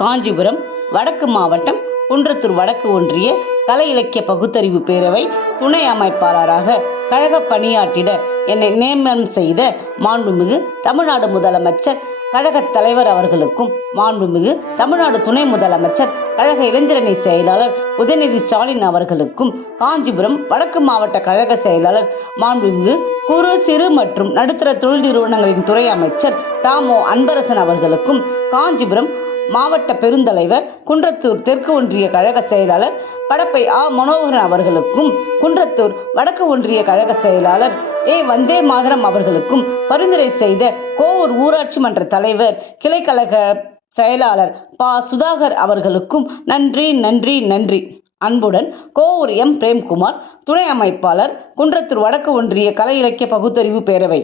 காஞ்சிபுரம் வடக்கு மாவட்டம் குன்றத்தூர் வடக்கு ஒன்றிய கலை இலக்கிய பகுத்தறிவு பேரவை துணை அமைப்பாளராக கழக பணியாற்றிட என்னை நியமனம் செய்த மாண்புமிகு தமிழ்நாடு முதலமைச்சர் கழக தலைவர் அவர்களுக்கும், மாண்புமிகு தமிழ்நாடு துணை முதலமைச்சர் கழக இளைஞரணி செயலாளர் உதயநிதி ஸ்டாலின் அவர்களுக்கும், காஞ்சிபுரம் வடக்கு மாவட்ட கழக செயலாளர் மாண்புமிகு குறு சிறு மற்றும் நடுத்தர தொழில் நிறுவனங்களின் துறை அமைச்சர் தாமோ அன்பரசன் அவர்களுக்கும், காஞ்சிபுரம் மாவட்ட பெருந்தலைவர் குன்றத்தூர் தெற்கு ஒன்றிய கழக செயலாளர் படப்பை மனோகரன் அவர்களுக்கும், குன்றத்தூர் வடக்கு ஒன்றிய கழக செயலாளர் வந்தே மாதரம் அவர்களுக்கும், பரிந்துரை செய்த கோவூர் ஊராட்சி மன்ற தலைவர் கிளைக்கழக செயலாளர் சுதாகர் அவர்களுக்கும் நன்றி நன்றி நன்றி. அன்புடன் கோவூர் பிரேம்குமார், துணை அமைப்பாளர், குன்றத்தூர் வடக்கு ஒன்றிய கலை இலக்கிய பகுத்தறிவு பேரவை.